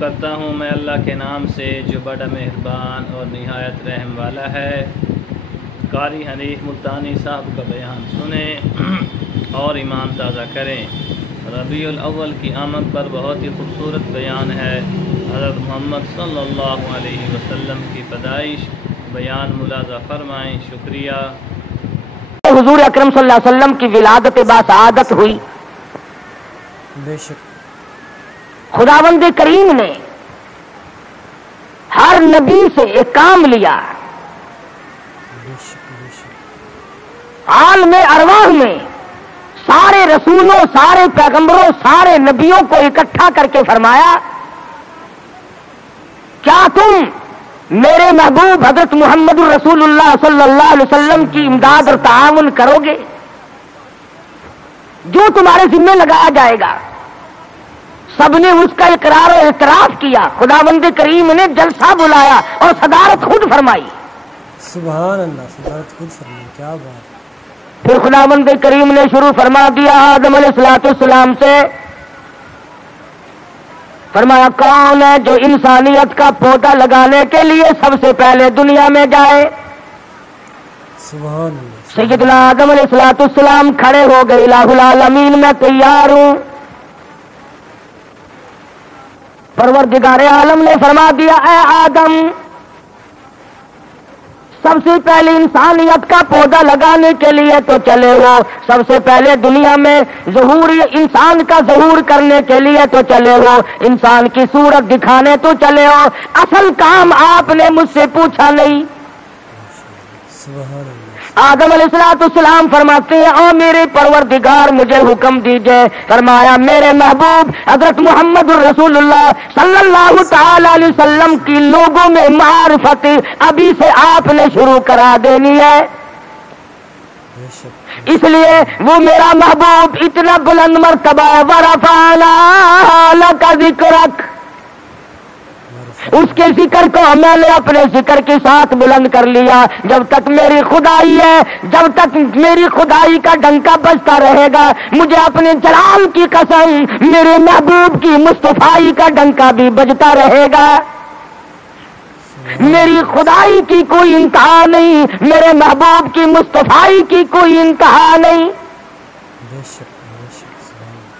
کرتا ہوں میں اللہ کے نام سے جو بڑا مہربان اور نہایت رحم والا ہے۔ قاری حنیف ملتانی صاحب کا بیان سنیں اور ایمان تازہ کریں۔ ربیع الاول کی آمد پر بہت ہی خوبصورت بیان ہے۔ حضرت محمد صلی اللہ علیہ وسلم کی پیدائش بیان ملاحظہ فرمائیں۔ شکریہ۔ حضور اکرم صلی اللہ علیہ وسلم کی ولادت باسعادت ہوئی۔ بے شک خداوند کریم نے ہر نبی سے ایک کام لیا۔ بے شک بے شک عالم ارواح میں سارے رسولوں، سارے پیغمبروں، سارے نبیوں کو اکٹھا کر کے فرمایا، کیا تم میرے محبوب حضرت محمد الرسول اللہ صلی اللہ علیہ وسلم کی امداد اور تعاون کرو گے؟ جو تمہارے ذمہ لگایا جائے گا۔ سب نے اس کا اقرار و اعتراف کیا۔ خداوند کریم نے جلسہ بلایا اور صدارت خود فرمائی۔ سبحان اللہ، صدارت خود فرمائی، کیا بات ہے۔ پھر خداوند کریم نے شروع فرما دیا آدم علیہ السلام سے، فرمایا کون ہے جو انسانیت کا پودا لگانے کے لیے سب سے پہلے دنیا میں جائے؟ سبحان اللہ۔ سیدنا آدم علیہ السلام کھڑے ہو گئے، الہ العالمین میں تیار ہوں۔ پروردگار عالم نے فرما دیا، اے آدم، سب سے پہلے انسانیت کا پودا لگانے کے لیے تو چلے ہو، سب سے پہلے دنیا میں ظہور انسان کا ظہور کرنے کے لیے تو چلے ہو، انسان کی صورت دکھانے تو چلے ہو، اصل کام آپ نے مجھ سے پوچھا نہیں۔ سبحان اللہ۔ آدم علیہ السلام فرماتے ہیں، او میرے پروردگار مجھے حکم دیجئے۔ فرمایا میرے محبوب حضرت محمد الرسول اللہ صلی اللہ تعالی علیہ وسلم کی لوگوں میں معرفت ابھی سے آپ نے شروع کرا دینی ہے۔ بے شک اس لیے وہ میرا محبوب اتنا بلند مرتبہ ہے، وَرَفَعْنَا لَكَ ذِكْرَكَ، اس کے ذکر کو میں نے اپنے ذکر کے ساتھ بلند کر لیا۔ جب تک میری خدائی ہے، جب تک میری خدائی کا ڈنکا بجتا رہے گا، مجھے اپنے جلال کی قسم میرے محبوب کی مصطفائی کا ڈنکا بھی بجتا رہے گا۔ میری خدائی کی کوئی انتہا نہیں، میرے محبوب کی مصطفائی کی کوئی انتہا نہیں۔ بے شک بے شک سبحان اللہ۔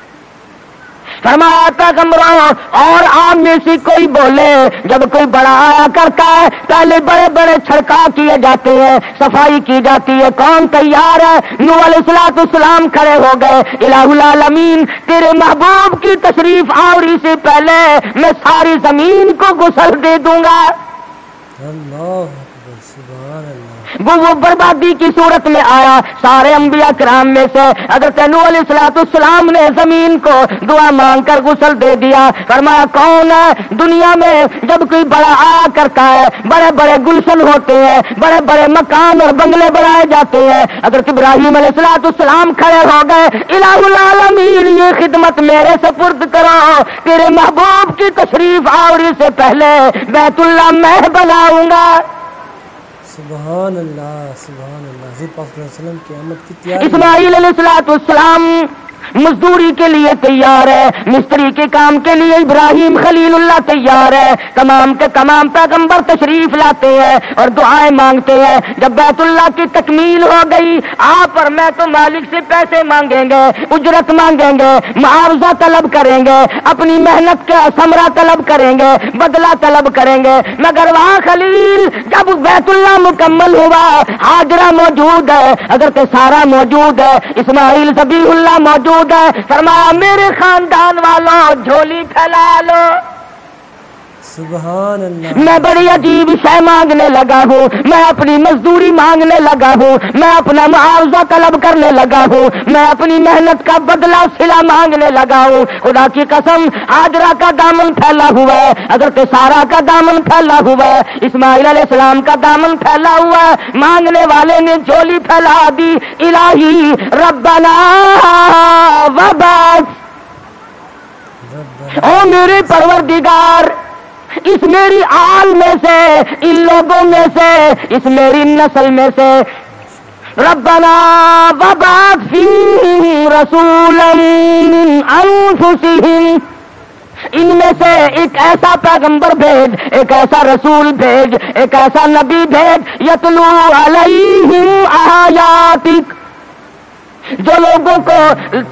فرمایا پیغمبروں اور عام میں سے کوئی بولے، جب کوئی بڑا آیا کرتا ہے پہلے بڑے بڑے چھڑکاؤ کیے جاتے ہیں، صفائی کی جاتی ہے، کون تیار ہے؟ نوح علیہ السلام کھڑے ہو گئے، الہ العالمین تیرے محبوب کی تشریف آوری سے پہلے میں ساری زمین کو غسل دے دوں گا۔ اللہ اکبر، سبحان اللہ۔ وہ بربادی کی صورت میں آیا۔ سارے انبیاء کرام میں سے حضرت نوح علیہ السلام نے زمین کو دعا مانگ کر غسل دے دیا۔ فرمایا کون ہے دنیا میں جب کوئی بڑا آیا کرتا ہے، بڑے بڑے گلشن ہوتے ہیں، بڑے بڑے مکان اور بنگلے بنائے جاتے ہیں۔ حضرت ابراہیم علیہ السلام کھڑے ہو گئے، الہ العالمین یہ خدمت میرے سپرد کرو، تیرے محبوب کی تشریف آوری سے پہلے بیت اللہ میں بناؤں گا۔ سبحان اللہ سبحان اللہ۔ حضرت پاک صلی اللہ علیہ وسلم کی آمد کی تیاری۔ اسماعیل علیہ السلام مزدوری کے لیے تیار ہے، مستری کے کام کے لیے ابراہیم خلیل اللہ تیار ہے، تمام کے تمام پیغمبر تشریف لاتے ہیں اور دعائیں مانگتے ہیں۔ جب بیت اللہ کی تکمیل ہو گئی، آپ اور میں تو مالک سے پیسے مانگیں گے، اجرت مانگیں گے، معاوضہ طلب کریں گے، اپنی محنت کا ثمرہ طلب کریں گے، بدلہ طلب کریں گے، مگر وہاں خلیل جب بیت اللہ مکمل ہوا، ہاجرہ موجود ہے، حضرت سارہ موجود ہے، اسماعیل ذبیح اللہ موجود ہے۔ فرمایا میرے خاندان والوں جھولی پھیلا لو۔ سبحان اللہ۔ میں بڑی عجیب شے مانگنے لگا ہوں، میں اپنی مزدوری مانگنے لگا ہوں، میں اپنا معاوضہ طلب کرنے لگا ہوں، میں اپنی محنت کا بدلہ صلہ مانگنے لگا ہوں۔ خدا کی قسم ہاجرہ کا دامن پھیلا ہوا ہے، حضرت سارہ کا دامن پھیلا ہوا ہے، اسماعیل علیہ السلام کا دامن پھیلا ہوا ہے۔ مانگنے والے نے جھولی پھیلا دی، الہی ربنا وبعث، او میرے پروردگار اس میری آل میں سے، ان لوگوں میں سے، اس میری نسل میں سے ربنا وبعث فیہم رسولا من انفسہم، ان میں سے ایک ایسا ایک ایسا رسول بھیج، ایک ایسا نبی بھیج، یتلو علیہم آیاتک، جو لوگوں کو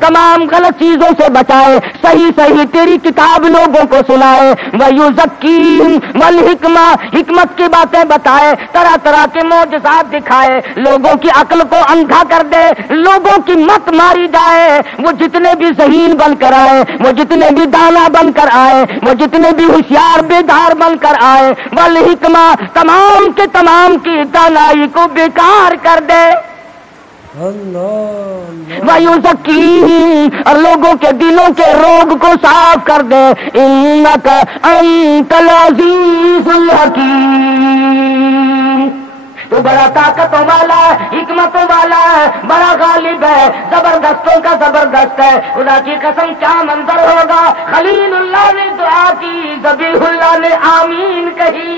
تمام غلط چیزوں سے بچائے، صحیح صحیح تیری کتاب لوگوں کو سنائے، وَيُزَكِّيهِمْ وَالْحِكْمَةَ، حکمت کی باتیں بتائے، طرح طرح کے معجزات دکھائے، لوگوں کی عقل کو اندھا کر دے، لوگوں کی مت ماری جائے، وہ جتنے بھی ذہین بن کر آئے، وہ جتنے بھی دانا بن کر آئے، وہ جتنے بھی ہوشیار بیدار بن کر آئے، وَالْحِكْمَةَ، تمام کے تمام کی دانائی کو بیکار کر دے، وَيُزَكِّيهِمْ، اور لوگوں کے دلوں کے روگ کو صاف کر دے، إِنَّكَ أَنْتَ الْعَزِيزُ الْحَكِيمُ، تو بڑا طاقتوں والا ہے، حکمتوں والا ہے، بڑا غالب ہے، زبردستوں کا زبردست ہے۔ خدا کی قسم کیا منظر ہوگا، خلیل اللہ نے دعا کی، ذبیح اللہ نے آمین کہی،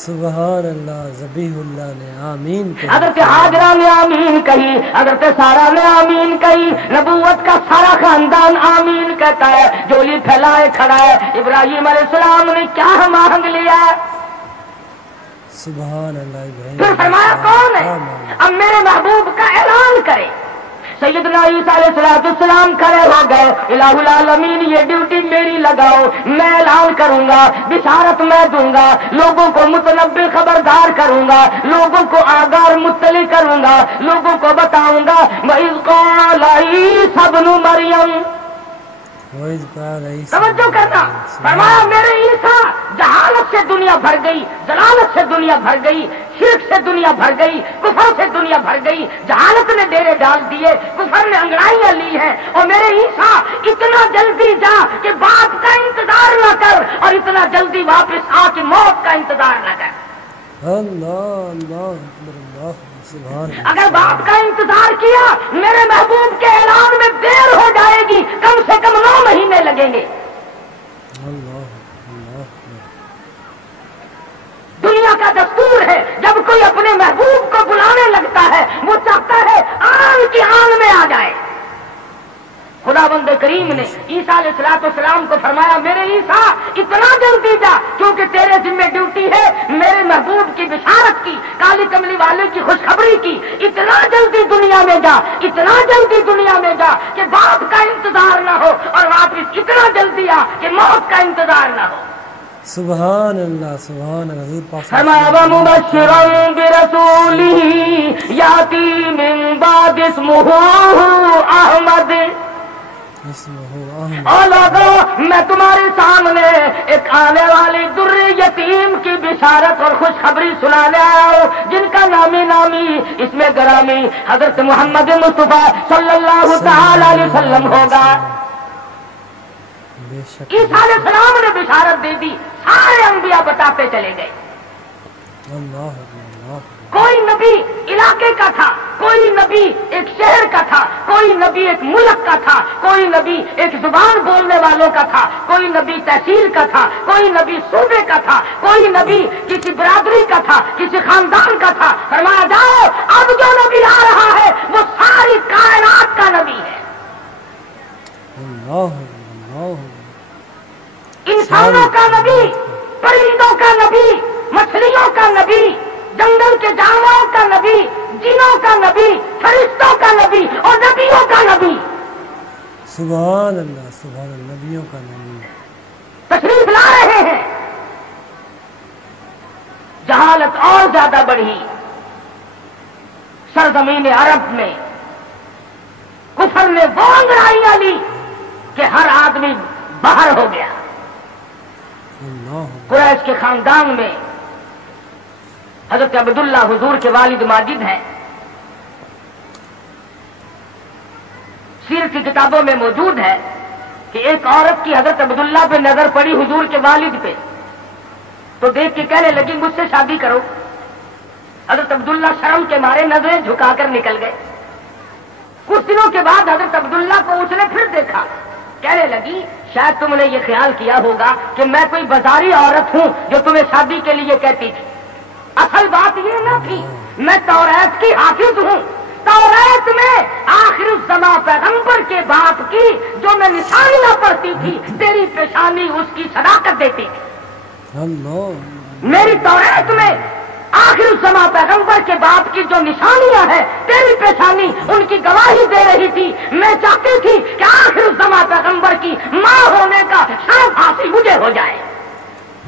سبحان اللہ، ذبیح اللہ نے آمین کہی، حضرت ہاجرہ نے آمین کہی، حضرت سارہ نے آمین کہی، نبوت کا سارا خاندان آمین کہتا ہے، جولی پھیلائے کھڑا ہے۔ ابراہیم علیہ السلام نے کیا مانگ لیا؟ سبحان اللہ، ابراہیم پھر فرمایا کون ہے اب میرے محبوب کا اعلان کرے؟ سیدنا عیسیٰ علیہ السلام کھڑے ہو گئے، الہ العالمین یہ ڈیوٹی میری لگاؤ، میں اعلان کروں گا، بشارت میں دوں گا، لوگوں کو متنبی خبردار کروں گا، لوگوں کو آگاہ مطلع کروں گا، لوگوں کو بتاؤں گا، وَإِذْ قَالَ عِيسَى ابْنُ مَرْيَمَ، توجہ کرنا، فرمایا میرے عیسیٰ، جہالت سے دنیا بھر گئی، ضلالت سے دنیا بھر گئی، شرک سے دنیا بھر گئی، کفر سے دنیا بھر گئی، جہالت نے ڈیرے ڈال دیے، کفر نے انگڑائیاں لی ہیں، اور میرے عیسیٰ اتنا جلدی جا کہ باپ کا انتظار نہ کر، اور اتنا جلدی واپس آ کے موت کا انتظار نہ کر۔ اللہ اللہ اللہ، سبحان اللہ، اگر باپ کا انتظار کیا میرے محبوب کے اعلان میں دیر ہو جائے گی، کم سے کم 9 مہینے لگیں گے۔ اللہ اللہ، دنیا کا دستور ہے جب کوئی اپنے محبوب کو بلانے لگتا ہے وہ چاہتا ہے آن کی آن میں آ جائے۔ خداوند کریم نے عیسیٰ علیہ السلام کو فرمایا میرے عیسیٰ اتنا جلدی جا، کیونکہ تیرے ذمہ ڈیوٹی ہے میرے محبوب کی بشارت کی، کالی کملی والے کی خوشخبری کی، اتنا جلدی دنیا میں جا، اتنا جلدی دنیا میں جا کہ باپ کا انتظار نہ ہو، اور واپس اتنا جلدی آ کہ موت کا انتظار نہ ہو۔ سبحان اللہ، سبحان اللہ، حضور پاک فرمایا وَمُبَشِّرًا بِرَسُولِهِ يَأْتِي مِن بَعْدِهِ اسْمُهُ أَحْمَدُ، اور لوگوں میں تمہارے سامنے ایک آنے والی در یتیم کی بشارت اور خوشخبری سنانے آیا ہوں، جن کا نامی نامی اس میں گرامی حضرت محمد مصطفیٰ صلی اللہ تعالی علیہ وسلم ہوگا۔ عیسیٰ علیہ السلام نے بشارت دے دی، سارے انبیاء بتاتے چلے گئے۔ اللہ اللہ، کوئی نبی علاقے کا تھا، کوئی نبی ایک شہر کا تھا، کوئی نبی ایک ملک کا تھا، کوئی نبی ایک زبان بولنے والوں کا تھا، کوئی نبی تحصیل کا تھا، کوئی نبی صوبے کا تھا، کوئی نبی کسی برادری کا تھا، کسی خاندان کا تھا۔ فرمایا جاؤ اب جو نبی آ رہا ہے وہ ساری کائنات کا نبی ہے، اللہ اللہ، انسانوں کا نبی، پرندوں کا نبی، مچھلیوں کا نبی، جنگل کے جانوروں کا نبی، جنوں کا نبی، فرشتوں کا نبی اور نبیوں کا نبی۔ سبحان اللہ، سبحان اللہ، نبیوں کا نبی تشریف لا رہے ہیں۔ جہالت اور زیادہ بڑھی سرزمین عرب میں، کفر نے وہ انگڑائیاں لی کہ ہر آدمی باہر ہو گیا۔ اللہ، قریش کے خاندان میں حضرت عبداللہ حضور کے والد ماجد ہیں، سیرت کی کتابوں میں موجود ہے کہ ایک عورت کی حضرت عبداللہ پہ نظر پڑی حضور کے والد پہ، تو دیکھ کے کہنے لگی مجھ سے شادی کرو۔ حضرت عبداللہ شرم کے مارے نظریں جھکا کر نکل گئے۔ کچھ دنوں کے بعد حضرت عبداللہ کو اس نے پھر دیکھا، کہنے لگی شاید تم نے یہ خیال کیا ہوگا کہ میں کوئی بازاری عورت ہوں جو تمہیں شادی کے لیے کہتی تھی۔ اصل بات یہ نہ تھی، میں توریت کی حافظ ہوں، توریت میں آخر الزماں پیغمبر کے باپ کی جو میں نشانیاں پڑھتی تھی، تیری پیشانی اس کی صداقت دیتی تھی۔ اللہ میری تورات میں آخر الزما پیغمبر کے باپ کی جو نشانیاں ہیں تیری پیشانی ان کی گواہی دے رہی تھی. میں چاہتی تھی کہ آخر الزما پیغمبر کی ماں ہونے کا شرف حاصل مجھے ہو جائے.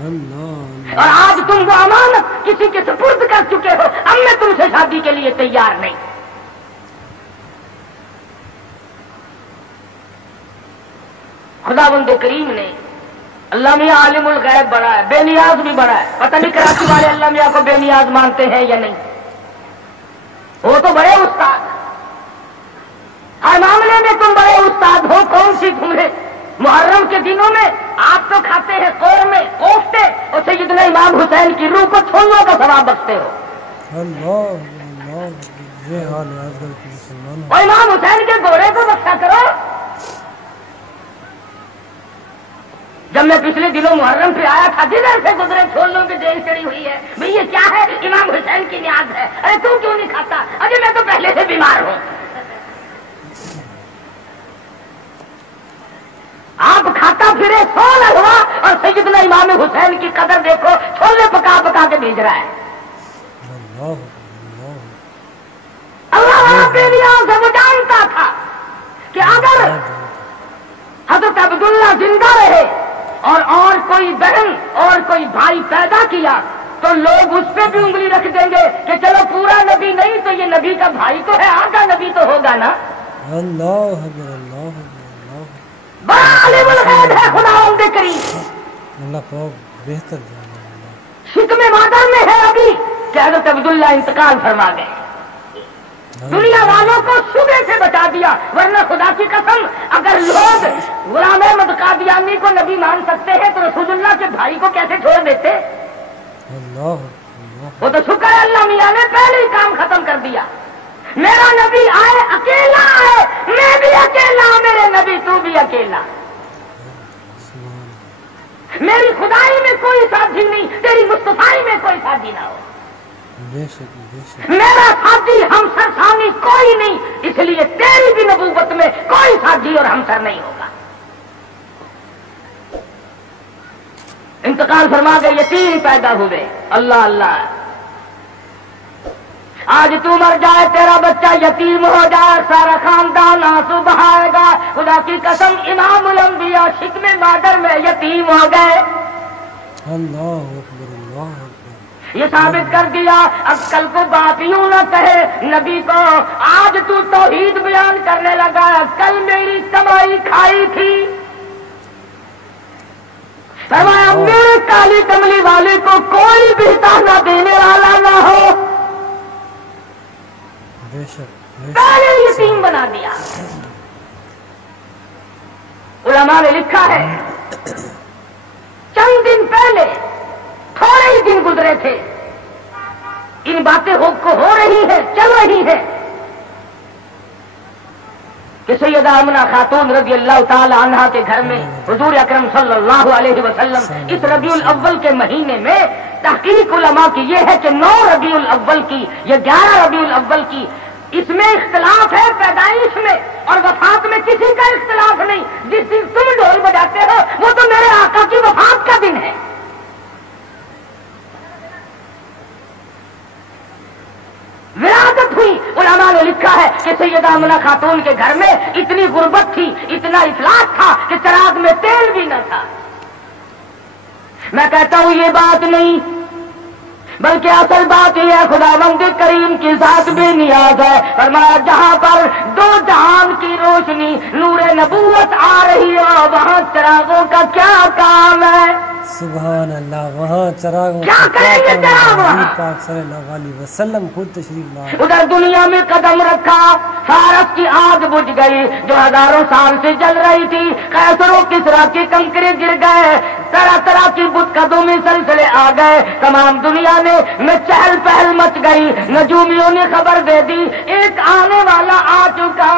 اللہ اور آج تم وہ امانت کسی کے سپرد کر چکے ہو. اب میں تم سے شادی کے لیے تیار نہیں. خدا بند کریم نے اللہ میاں عالم الغیب بڑا ہے, بے نیاز بھی بڑا ہے. پتہ نہیں کراچی والے اللہ میاں کو بے نیاز مانتے ہیں یا نہیں. وہ تو بڑے استاد, ہر معاملے میں تم بڑے استاد ہو. کون سی تمہیں محرم کے دنوں میں آپ تو کھاتے ہیں قورمے کوفتے اور سیدنا امام حسین کی روح کو چھوڑنے کا ثواب بخشتے ہو. اللہ یہ حال ہے آج کل کے مسلمانوں. اور امام حسین کے گھوڑے کو بخشا کرو. جب میں پچھلے دنوں محرم پہ آیا تھا, جدھر سے گزرے چھولوں کی دیر چڑی ہوئی ہے. بھئی یہ کیا ہے؟ امام حسین کی نیاز ہے. ارے تم کیوں نہیں کھاتا؟ ارے میں تو پہلے سے بیمار ہوں. آپ کھاتا پھرے سو لگوا اور سیدنا امام حسین کی قدر دیکھو, چھولے پکا پکا کے بھیج رہا ہے. اللہ بے نیاز ہے. وہ جانتا تھا کہ اگر حضرت عبداللہ زندہ رہے اور کوئی بہن اور کوئی بھائی پیدا کیا تو لوگ اس پہ بھی انگلی رکھ دیں گے کہ چلو پورا نبی نہیں تو یہ نبی کا بھائی تو ہے, آگا نبی تو ہوگا نا. اللہ اللہ بڑا عالم الغیب ہے خدا عمد کریم. اللہ پاک بہتر جانا. شکم مادر میں ہے ابھی کہ حضرت عبداللہ انتقال فرما گئے. دنیا والوں کو صبح سے بچا دیا, ورنہ خدا کی قسم اگر لوگ غلام احمد قادیانی کو نبی مان سکتے ہیں تو رسول اللہ کے بھائی کو کیسے چھوڑ دیتے؟ اللہ وہ تو شکر ہے اللہ میاں نے پہلے ہی کام ختم کر دیا. میرا نبی آئے اکیلا آئے, میں بھی اکیلا, میرے نبی تو بھی اکیلا. میری خدائی میں کوئی ساتھی نہیں, تیری مصطفائی میں کوئی ساتھی نہ ہو. بے شک بے شک. میرا ساتھی ہمسر ثانی کوئی نہیں, اس لیے تیری بھی نبوت میں کوئی ساتھی اور ہمسر نہیں ہوگا. انتقال فرما گئے, یتیم پیدا ہوئے. اللہ اللہ, آج تو مر جائے تیرا بچہ یتیم ہو جائے, سارا خاندان آنسو بہائے گا. خدا کی قسم امام الانبیاء شکم مادر میں یتیم ہو گئے. اللہ اکبر اللہ اکبر. یہ ثابت کر دیا اب کل کو باپ یوں نہ کہے نبی کو, آج تو توحید بیان کرنے لگا, کل میری کمائی کھائی تھی. فرمایا میرے کالی کملی والے کو کوئی بھی تانا دینے والا نہ ہو. بے شک پہلے یتیم بنا دیا. علماء نے لکھا ہے چند دن پہلے, تھوڑے ہی دن گزرے تھے, ان باتیں ہو رہی ہیں, چل رہی ہیں کہ سیدہ آمنہ خاتون رضی اللہ تعالی عنہا کے گھر میں حضور اکرم صلی اللہ علیہ وسلم اس ربیع الاول کے مہینے میں, تحقیق علماء کی یہ ہے کہ 9 ربیع الاول کی یا 11 ربیع الاول کی, اس میں اختلاف ہے پیدائش میں, اور وفات میں کسی کا اختلاف نہیں. جس دن تم ڈھول بجاتے ہو وہ تو میرے آقا کی وفات کا دن ہے. ولادت ہوئی. علماء نے لکھا ہے کہ سیدہ آمنہ خاتون کے گھر میں اتنی غربت تھی, اتنا افلاس تھا کہ چراغ میں تیل بھی نہ تھا. میں کہتا ہوں یہ بات نہیں, بلکہ اصل بات یہ ہے خداوند کریم کی ذات بے نیاز ہے. فرمایا جہاں پر 2 جہان کی روشنی نور نبوت آ رہی ہے وہاں چراغوں کا کیا کام ہے؟ سبحان اللہ. وہاں چراغوں کیا کریں گے چراغ وہاں؟ پاک صلی اللہ علیہ وسلم خود تشریف لائے. ادھر دنیا میں قدم رکھا, فارس کی آگ بجھ گئی جو ہزاروں سال سے جل رہی تھی. قیصر و کسریٰ کی کنکریں گر گئے, طرح طرح کی بت قدوں میں سلسلے آ گئے. تمام دنیا میں چہل پہل مچ گئی. نجومیوں نے خبر دے دی ایک آنے والا آ چکا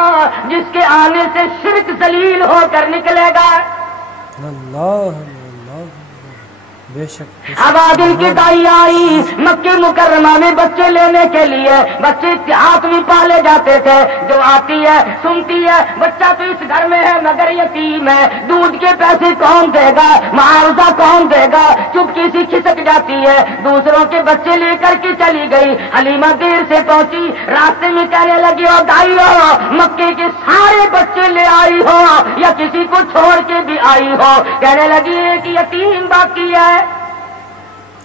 جس کے آنے سے شرک ذلیل ہو کر نکلے گا. اللہ اللہ. بے شک اب آدم کی دائی آئی مکہ مکرمہ میں بچے لینے کے لیے، بچے ہاتھ میں پالے جاتے تھے، جو آتی ہے سنتی ہے بچہ تو اس گھر میں ہے مگر یتیم ہے، دودھ کے پیسے کون دے گا، معاوضہ کون دے گا، چپکی سی کھسک جاتی ہے، دوسروں کے بچے لے کر کے چلی گئی۔ حلیمہ دیر سے پہنچی، راستے میں کہنے لگی او دائی ہو، مکے کے سارے بچے لے آئی ہو یا کسی کو چھوڑ کے بھی آئی ہو؟ کہنے لگی ایک یتیم باقی ہے۔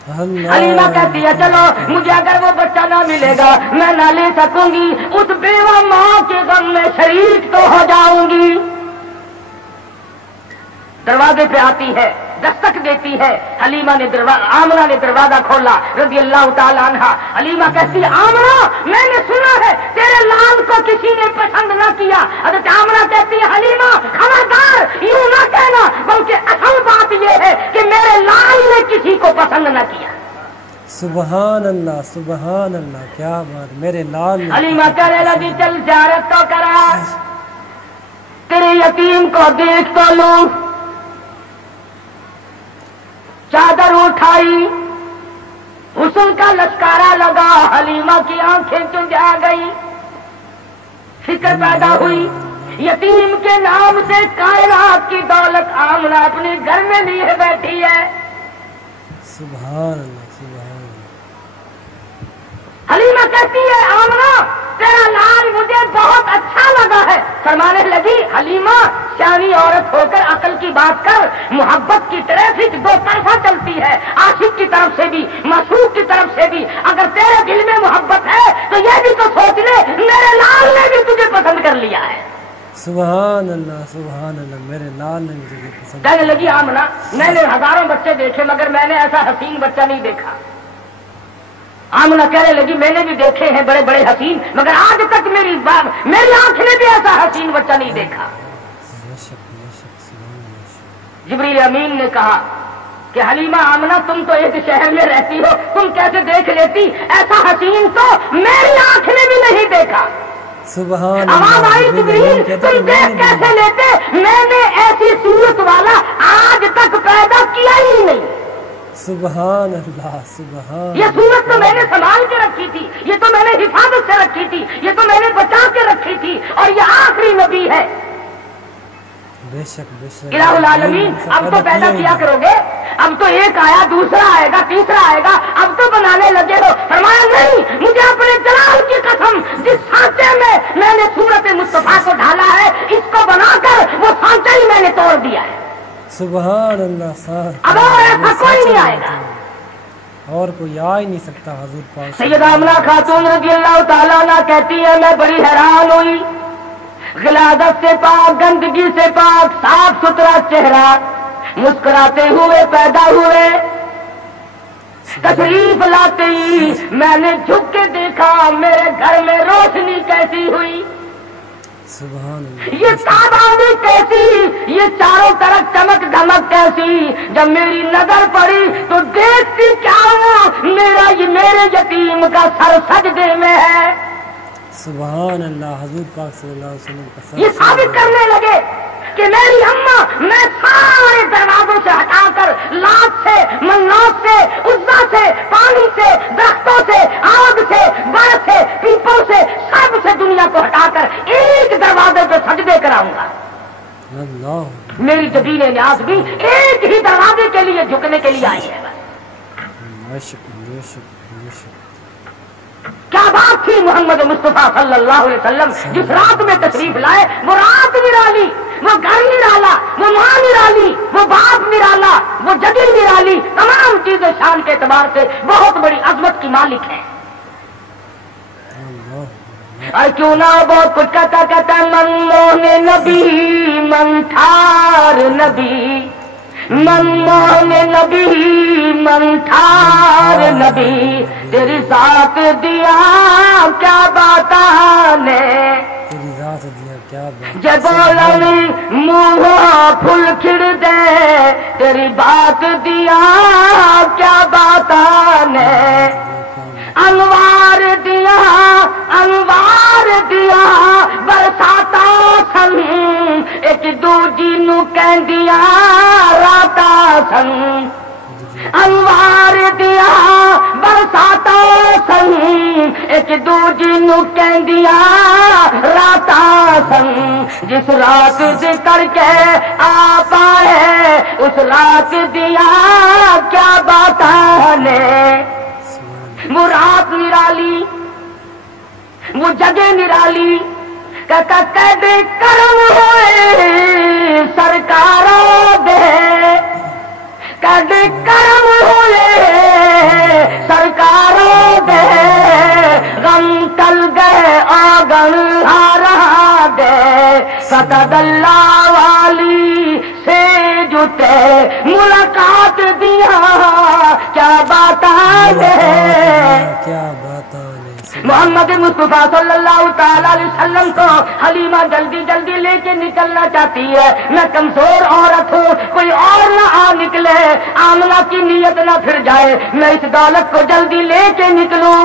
حلیمہ کہتی ہے چلو مجھے اگر وہ بچہ نہ ملے گا میں نہ لے سکوں گی، اس بیوہ ماں کے غم میں شریک تو ہو جاؤں گی۔ دروازے پہ آتی ہے، دستک دیتی ہے، حلیمہ نے آمنہ نے دروازہ کھولا رضی اللہ تعالی عنہ۔ حلیمہ کہتی ہے آمنہ میں نے سنا ہے تیرے لال کو کسی نے پسند نہ کیا۔ حضرت آمنہ کہتی ہے حلیمہ خبردار یوں نہ کہنا، بلکہ اصل بات یہ ہے کہ میرے لال نے کسی کو پسند نہ کیا۔ سبحان اللہ سبحان اللہ، کیا بات، میرے لال نے۔ حلیمہ کہنے لگی چل زیارت تو کرا، تیرے یتیم کو دیکھ تو لوں۔ چادر اٹھائی، حسن کا لشکارا لگا، حلیمہ کی آنکھیں چنجا گئی، فکر پیدا ہوئی یتیم کے نام سے کائنات کی دولت آمنہ اپنے گھر میں لیے بیٹھی ہے۔ سبحان اللہ سبحان اللہ۔ حلیمہ کہتی ہے آمنہ تیرا لال مجھے بہت اچھا لگا ہے۔ فرمانے لگی حلیمہ سیانی عورت ہو کر عقل کی بات کر، محبت کی ٹریفک دو طرفہ چلتی ہے، عاشق کی طرف سے بھی معشوق کی طرف سے بھی۔ اگر تیرے دل میں محبت ہے تو یہ بھی تو سوچ لے میرے لال نے بھی تجھے پسند کر لیا ہے۔ سبحان اللہ، میرے لال نے مجھے پسند۔ کہنے لگی آمنہ میں نے ہزاروں بچے دیکھے مگر میں نے ایسا حسین بچہ نہیں دیکھا۔ آمنہ کہنے لگی میں نے بھی دیکھے ہیں بڑے بڑے حسین مگر آج تک میری آنکھ نے بھی ایسا حسین بچہ نہیں دیکھا۔ جبریل امین نے کہا کہ حلیمہ آمنہ تم تو ایک شہر میں رہتی ہو، تم کیسے دیکھ لیتی؟ ایسا حسین تو میری آنکھ نے بھی نہیں دیکھا۔ سبحان آواز آئی جبریل تم دیکھ کیسے لیتے؟ میں نے ایسی صورت والا آج تک پیدا کیا ہی نہیں۔ سبحان اللہ سبحان۔ یہ صورت تو میں نے سنبھال کے رکھی تھی، یہ تو میں نے حفاظت سے رکھی تھی، یہ تو میں نے بچا کے رکھی تھی، اور یہ آخری نبی ہے۔ بے شک بے شک الہ العالمین اب تو پیدا کیا کرو گے، اب تو ایک آیا دوسرا آئے گا تیسرا آئے گا، اب تو بنانے لگے ہو۔ فرمایا نہیں، مجھے اپنے جلال کی قسم جس سانچے میں نے صورت مصطفیٰ کو ڈالا ہے اس کو بنا کر وہ سانچہ ہی میں نے توڑ دیا ہے۔ سبحان اللہ، اب اور ایسا کوئی نہیں آئے گا، اور کوئی آ ہی نہیں سکتا حضور پاک۔ سیدہ آمنہ خاتون رضی اللہ تعالیٰ عنہ کہتی ہے میں بڑی حیران ہوئی، غلاظت سے پاک، گندگی سے پاک، صاف ستھرا چہرہ، مسکراتے ہوئے پیدا ہوئے، تشریف لاتے ہی میں نے جھک کے دیکھا میرے گھر میں روشنی کیسی ہوئی، سبحان اللہ، یہ تابانی کیسی، یہ چاروں طرف چمک دھمک کیسی۔ جب میری نظر پڑی تو دیکھتی کیا ہوں، میرے یتیم کا سر سجدے میں ہے۔ سبحان اللہ، حضور پاک صلی اللہ علیہ وسلم کا سر یہ ثابت کرنے لگے کہ میری اماں میں سارے دروازوں سے ہٹا کر لات سے، منات سے، عزا سے، پانی سے، درختوں سے، آگ سے، برف سے، پیپل سے، سب سے دنیا کو ہٹا کر ایک دروازے پہ سجدے کراؤں گا۔ اللہ، میری جبین نیاز بھی ایک ہی دروازے کے لیے جھکنے کے لیے آئی ہے۔ بے شک بے شک بے شک۔ کیا بات تھی محمد مصطفیٰ صلی اللہ علیہ وسلم جس رات میں تشریف لائے، وہ رات نرالی، وہ گھر نرالا، وہ ماں نرالی، وہ باپ نرالا، وہ جگہ نرالی، تمام چیزیں شان کے اعتبار سے بہت بڑی عظمت کی مالک ہے۔ اور کیوں نہ بہت کچھ کہتا من موہن نبی، من ٹھار نبی، من موہن نبی، من ٹھار نبی، تیری ذات دیا کیا باتاں نے، تیری ذات دیا کیا بات، جب بولن منہ پھل کھڑ دے، تیری بات دیا کیا باتاں نے، انوار دیا، انوار دیا برساتا سن، ایک دوجی نو کہندیاں راتا سن، ایک دوجی نو کہندیاں راتاں سن جس رات ذکر کے آپ آئے اس رات دیا کیا باتاں نے وہ رات نرالی وہ جگہ نرالی قید کرم ہوئے سرکاروں دے قید کرم ہوئے سرکاروں دے غم کل گئے آگن ہارا دے ستد اللہ والی سے جتے ملاقات دیا کیا باتاں دے کیا باتاں محمد مصطفیٰ صلی اللہ تعالی علیہ وسلم کو حلیمہ جلدی جلدی لے کے نکلنا چاہتی ہے. میں کمزور عورت ہوں, کوئی اور نہ آ نکلے, آمنہ کی نیت نہ پھر جائے, میں اس دولت کو جلدی لے کے نکلوں.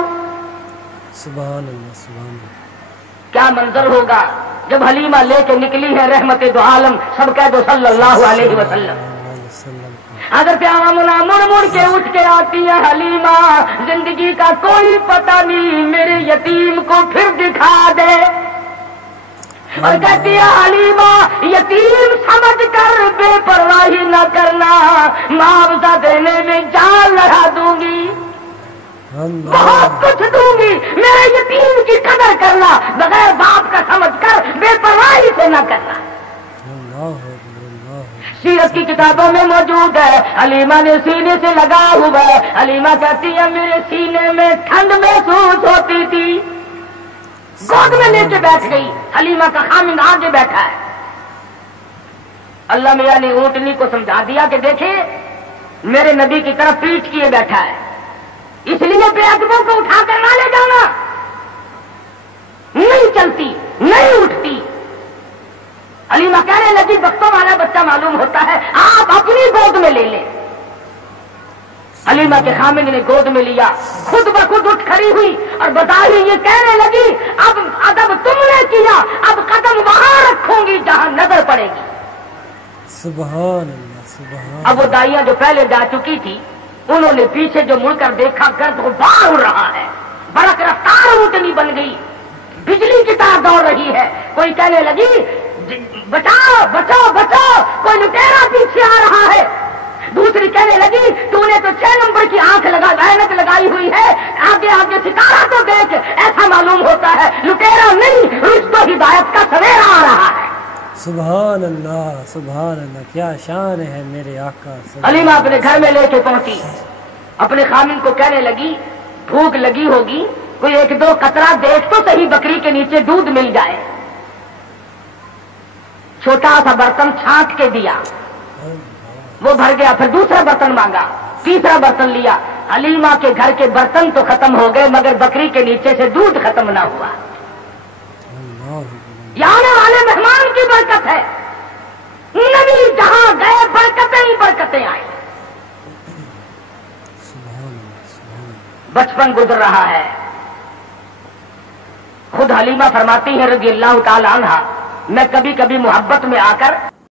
سبحان اللہ سبحان اللہ. کیا منظر ہوگا جب حلیمہ لے کے نکلی ہے رحمت دو عالم, سب کہہ دو صلی اللہ علیہ وسلم. حضرت آمنہ مڑ مڑ کے اٹھ کے آتی ہے, حلیمہ زندگی کا کوئی پتہ نہیں, میرے یتیم کو پھر دکھا دے. اور کہتی ہے حلیمہ یتیم سمجھ کر بے پرواہی نہ کرنا, معاوضہ دینے میں جان لڑا دوں گی, بہت کچھ دوں گی, میرے یتیم کی قدر کرنا, بغیر باپ کا سمجھ کر بے پرواہی سے نہ کرنا. سیرت کی کتابوں میں موجود ہے, حلیمہ نے سینے سے لگا ہوا ہے. حلیمہ کہتی ہے میرے سینے میں ٹھنڈ محسوس ہوتی تھی, گود میں لے کے بیٹھ گئی. حلیمہ کا خامند آگے بیٹھا ہے. اللہ میاں نے اونٹنی کو سمجھا دیا کہ دیکھیں میرے نبی کی طرف پیٹھ کیے بیٹھا ہے, اس لیے بے ادبوں کو اٹھا کر نہ لے جانا. نہیں چلتی نہیں اٹھتی. حلیمہ کہنے لگی بختوں والا بچہ معلوم ہوتا ہے, آپ اپنی گود میں لے لیں. حلیمہ کے خامند نے گود میں لیا, خود بخود اٹھ کھڑی ہوئی اور بتا رہی یہ کہنے لگی اب ادب تم نے کیا, اب قدم وہاں رکھوں گی جہاں نظر پڑے گی. سبحان اللہ سبحان. اب وہ دائیاں جو پہلے جا چکی تھی انہوں نے پیچھے جو مڑ کر دیکھا گرد غبار اڑ رہا ہے, برق رفتار اونٹنی بن گئی, بجلی کی طرح دوڑ رہی ہے. کوئی کہنے لگی بچاؤ بچاؤ بچاؤ, کوئی لٹیرا پیچھے آ رہا ہے. دوسری کہنے لگی تو نے تو 6 نمبر کی آنکھ اینک لگائی ہوئی ہے, آگے آگے ستارہ تو دیکھ, ایسا معلوم ہوتا ہے لٹیرا نہیں رشت و ہدایت کا سویرا آ رہا ہے. سبحان اللہ کیا شان ہے میرے آقا. حلیمہ اپنے گھر میں لے کے پہنچی, اپنے خامن کو کہنے لگی بھوک لگی ہوگی, کوئی 1-2 قطرہ دیکھ تو صحیح بکری کے نیچے دودھ مل جائے. چھوٹا سا برتن چھانٹ کے دیا, وہ بھر گیا. پھر دوسرا برتن مانگا, تیسرا برتن لیا. حلیمہ کے گھر کے برتن تو ختم ہو گئے مگر بکری کے نیچے سے دودھ ختم نہ ہوا. یہ آنے والے مہمان کی برکت ہے, نبی جہاں گئے برکتیں ہی برکتیں آئی. بچپن گزر رہا ہے. خود حلیمہ فرماتی ہے رضی اللہ تعالی عنہا, میں کبھی کبھی محبت میں آ کر